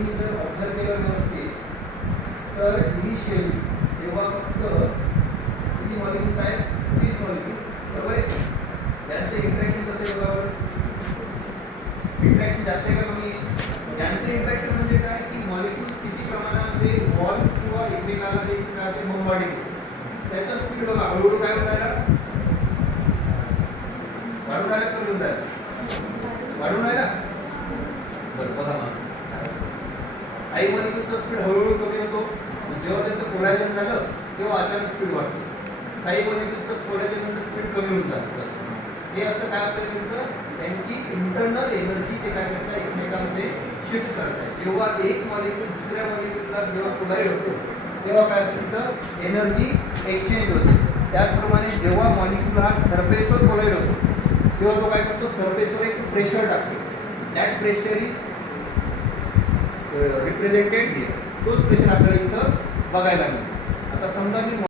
तुम्ही जर ऑब्झर्व केलं व्यवस्थित तर इनिशियली जेव्हा फक्त किती मॉलिक्युल्स आहेत 30 मॉलिक्युल बरोबर आहे. त्यांचं इंटरॅक्शन कसं आहे बघा. इंटरॅक्शन जास्त आहे का कमी आहे. त्यांचं इंटरॅक्शन म्हणजे काय की मॉलिक्युल्स किती प्रमाणामध्ये वॉल किंवा एकमेकाला ते बॉम्बार्डिंग त्याचा स्पीड बघा हळूहळू काय होत राहिला वाढून राहिला कमी होत राहिला वाढून राहिला. बरं बघा मग काही मॉलिक्युलचा स्पीड हळूहळू कमी होतो. जेव्हा त्याचं कोलॅजन झालं तेव्हा अचानक स्पीड वाढते. काही मॉलिक्युलचं कोलॅजन नंतर स्पीड कमी होऊन जातं. हे असं काय होतं त्यांचं त्यांची इंटरनल एनर्जी ते काय करतात एकमेकांमध्ये शिफ्ट करतात. जेव्हा एक मॉलिक्यूल दुसऱ्या मॉलिक्यूलला जेव्हा कोलाईड होतो तेव्हा काय होतं तिथं एनर्जी एक्सचेंज होते. त्याचप्रमाणे जेव्हा मॉलिक्यूल हा सरफेसवर कोलाईड होतो तेव्हा तो काय करतो सरफेसवर एक प्रेशर टाकतो. That pressure is represented here. तोच प्रेशर आपल्याला इथं बघायला मिळतो. आता समजा मी